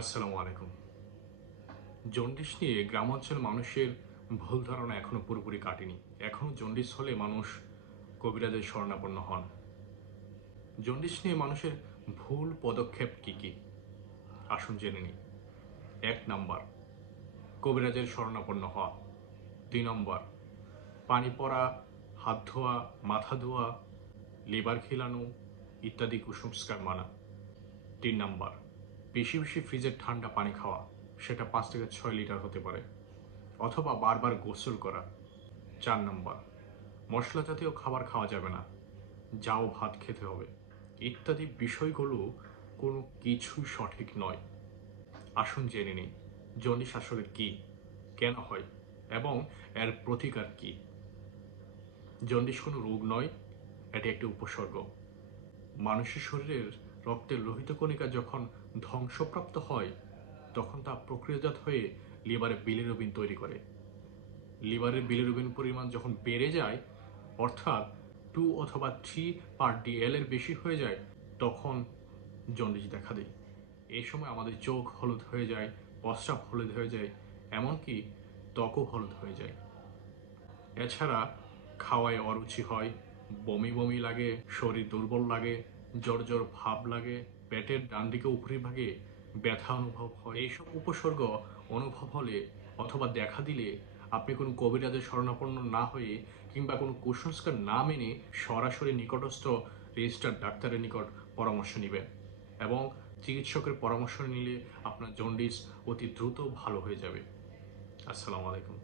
আসসালামু আলাইকুম। জন্ডিস নিয়ে গ্রামাঞ্চল মানুষের ভুল ধারণা এখনো পুরোপুরি কাটেনি। এখনো জন্ডিস হলে মানুষ কবিরাজের শরণাপন্ন হন। জন্ডিস নিয়ে মানুষের ভুল পদক্ষেপ কি কি? আসুন জেনে নিই। ১ নাম্বার, কবিরাজের শরণাপন্ন হওয়া। ২ নম্বর, পানি পড়া, হাত ধোয়া, মাথা ধোয়া, লিভার খিলানো ইত্যাদি কুসংস্কার মানা। ৩ নাম্বার, বেশি বেশি ফ্রিজের ঠান্ডা পানি খাওয়া, সেটা ৫ থেকে ৬ লিটার হতে পারে, অথবা বারবার গোসল করা। ৪ নম্বর, মশলা জাতীয় খাবার খাওয়া যাবে না, যাও ভাত খেতে হবে ইত্যাদি বিষয়গুলো কোনো কিছুই সঠিক নয়। আসুন জেনে নিই জন্ডিস আসলে কি, কেন হয় এবং এর প্রতিকার কি। জন্ডিস কোনো রোগ নয়, এটি একটি উপসর্গ। মানুষের শরীরের রক্তের লোহিত কণিকা যখন ধ্বংসপ্রাপ্ত হয় তখন তা প্রক্রিয়াজাত হয়ে লিভারে বিলিরুবিন তৈরি করে। লিভারের বিলিরুবিন পরিমাণ যখন বেড়ে যায়, অর্থাৎ 2 অথবা 3/dl এর বেশি হয়ে যায়, তখন জন্ডিস দেখা দেয়। এই সময় আমাদের চোখ হলুদ হয়ে যায়, প্রস্রাব হলুদ হয়ে যায়, এমনকি ত্বকও হলুদ হয়ে যায়। এছাড়া খাওয়ায় অরুচি হয়, বমি বমি লাগে, শরীর দুর্বল লাগে, জ্বর জ্বর ভাব লাগে, পেটের ডান দিকে উপরিভাগে ব্যথা অনুভব হয়। এইসব উপসর্গ অনুভব হলে অথবা দেখা দিলে আপনি কোনো কবিরাজের শরণাপন্ন না হয়ে কিংবা কোনো কুসংস্কার না মেনে সরাসরি নিকটস্থ রেজিস্টার্ড ডাক্তারের নিকট পরামর্শ নেবেন এবং চিকিৎসকের পরামর্শ নিলে আপনার জন্ডিস অতি দ্রুত ভালো হয়ে যাবে। আসসালামু আলাইকুম।